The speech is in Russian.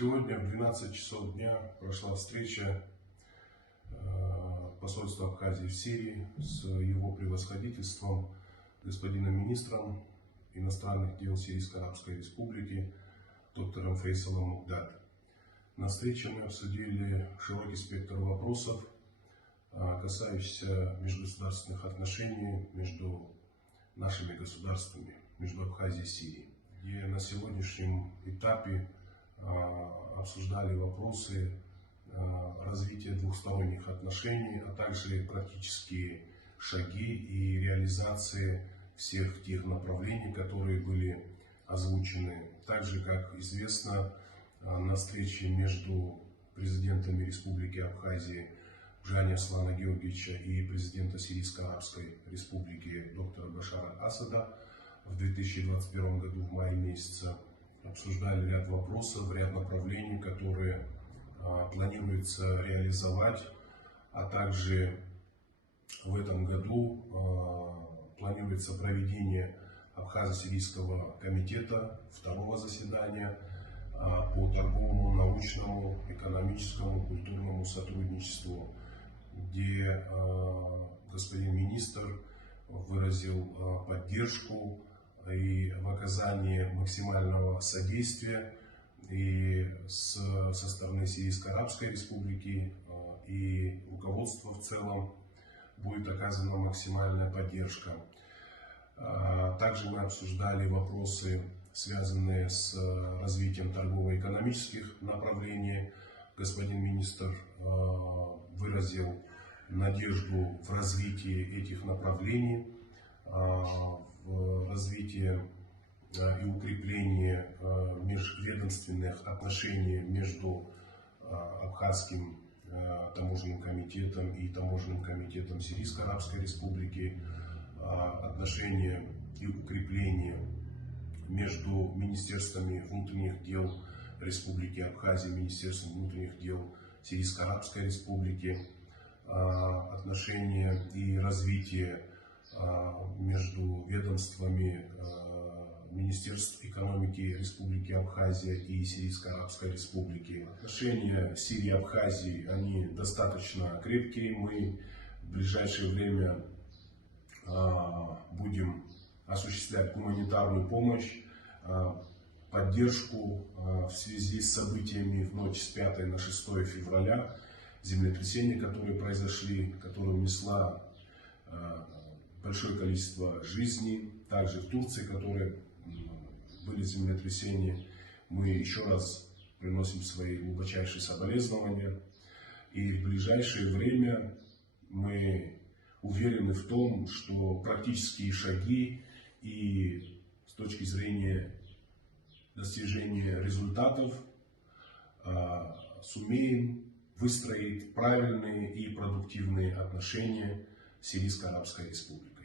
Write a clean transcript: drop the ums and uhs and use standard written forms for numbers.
Сегодня в 12 часов дня прошла встреча посольства Абхазии в Сирии с его превосходительством, господином министром иностранных дел Сирийской Арабской Республики, доктором Фейсалом Мукдад. На встрече мы обсудили широкий спектр вопросов, касающихся межгосударственных отношений между нашими государствами, между Абхазией и Сирией, где на сегодняшнем этапе обсуждали вопросы развития двухсторонних отношений, а также практические шаги и реализации всех тех направлений, которые были озвучены. Также, как известно, на встрече между президентами Республики Абхазии Бжани Аслана Георгиевича и президента Сирийской Арабской Республики доктора Башара Асада в 2021 году в мае месяце обсуждали ряд вопросов, ряд направлений, которые планируется реализовать, а также в этом году планируется проведение Абхазо-Сирийского комитета, второго заседания по торговому, научному, экономическому, культурному сотрудничеству, где господин министр выразил поддержку и в оказании максимального содействия и со стороны Сирийской Арабской Республики и руководства в целом будет оказана максимальная поддержка. Также мы обсуждали вопросы, связанные с развитием торгово-экономических направлений. Господин министр выразил надежду в развитии этих направлений, в развитии и укреплении межведомственных отношений между Абхазским таможенным комитетом и таможенным комитетом Сирийской Арабской Республики, отношения и укрепление между Министерствами внутренних дел Республики Абхазия и Министерством внутренних дел Сирийской Арабской Республики, отношения и развитие между ведомствами Министерств экономики Республики Абхазия и Сирийской Арабской Республики. Отношения Сирии и Абхазии, они достаточно крепкие. Мы в ближайшее время будем осуществлять гуманитарную помощь, поддержку в связи с событиями в ночь с 5 на 6 февраля, землетрясения, которые произошли, которые унесла большое количество жизней. Также в Турции, которые были землетрясения, мы еще раз приносим свои глубочайшие соболезнования. И в ближайшее время мы уверены в том, что практические шаги и с точки зрения достижения результатов сумеем выстроить правильные и продуктивные отношения с Сирийской Арабской Республикой.